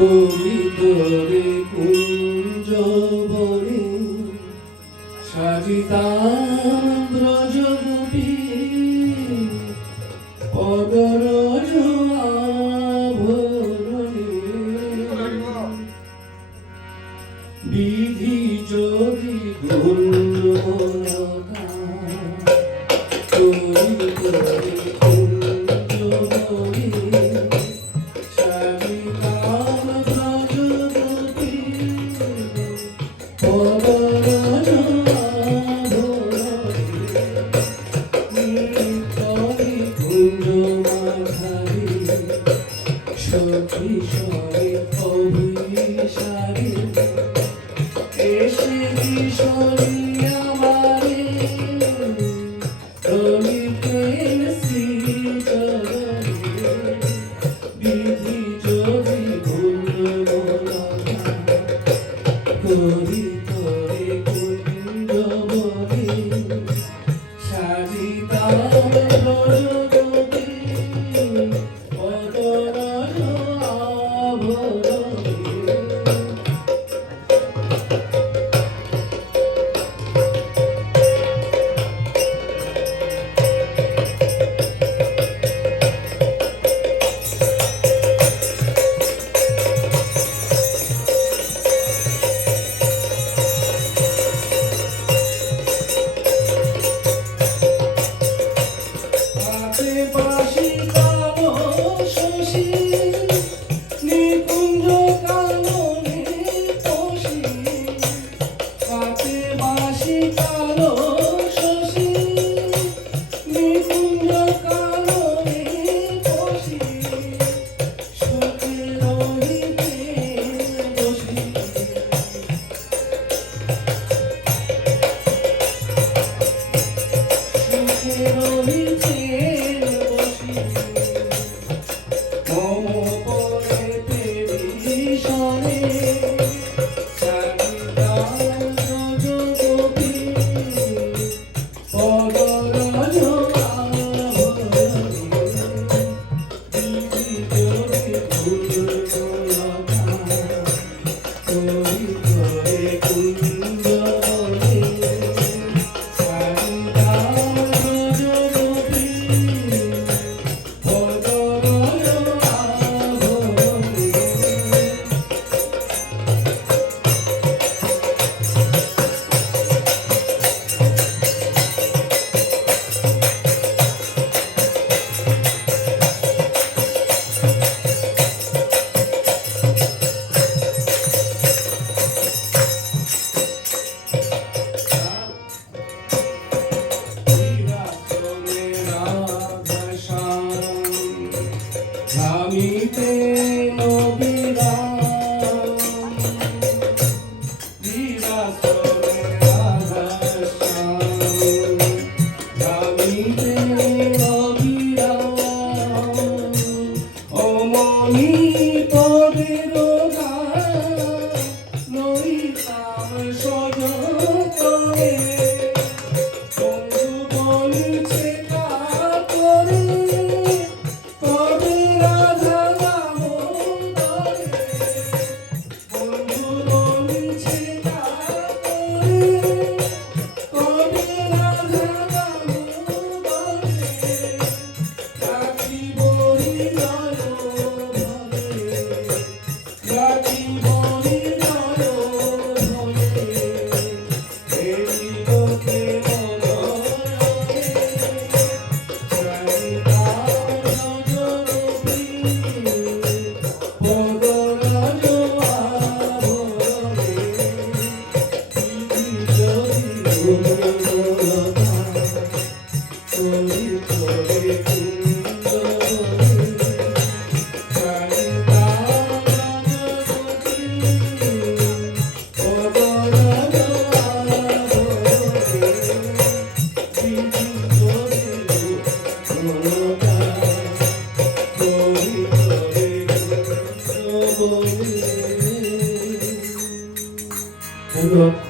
কবিতরে কুঞ্জবরে সমাধারি সখী সরে অভিসারি এসে কিশোরী আমারে রমিতের বিধি যদি ভুল মনা করি Thank you. Thank you. Hello.